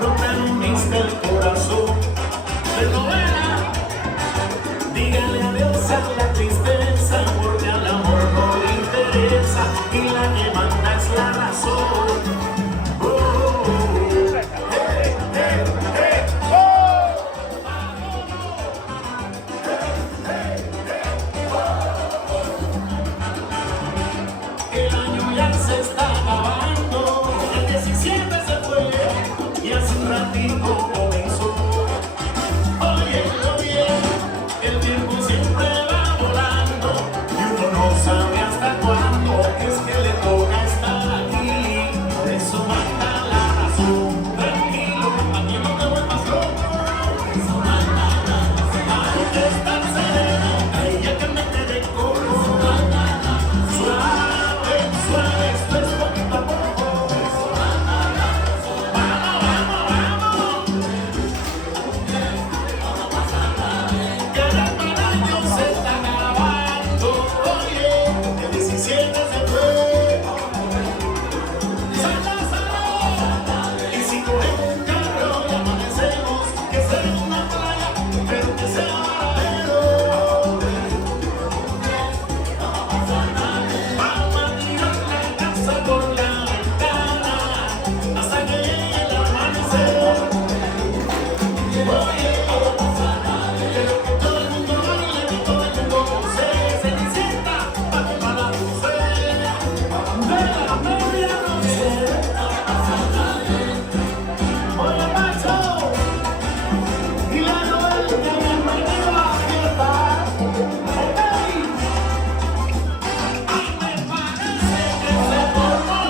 protagonista el corazón de novela. Dígale adiós a la tristeza, porque al amor no le interesa y la que manda es la razón. Hey, hey, hey, oh. El año ya se está acabando, el 17 se fue y hace un ratito comenzó. Óyelo bien, el tiempo siempre va volando y uno no sabe hasta cuándo es que le toca estar aquí. Por eso manda la razón. Tranquilo, compañero, no te vuelvas loco. Por eso manda la razón. Hay que estar sereno, hay que meter de coro. Suave, suave, esto es poquito a poco. Por eso manda la razón. Vamos, vamos, vamos. Que el año se está acabando. Oye, el 17 se fue. Salta, salta. Y si cogemos un carro y amanecemos, que sea en una playa, pero que sea varadero. Vamos a tirar la casa por la ventana hasta que llegue el amanecer. Oye, quiero que todo el mundo baile, que todo el mundo goce. Cenicienta, vamos para la dulce de la medianoche. Oye, Pacho, y la Noel, que bienvenido a la fiesta. Ok, me parece que se formó.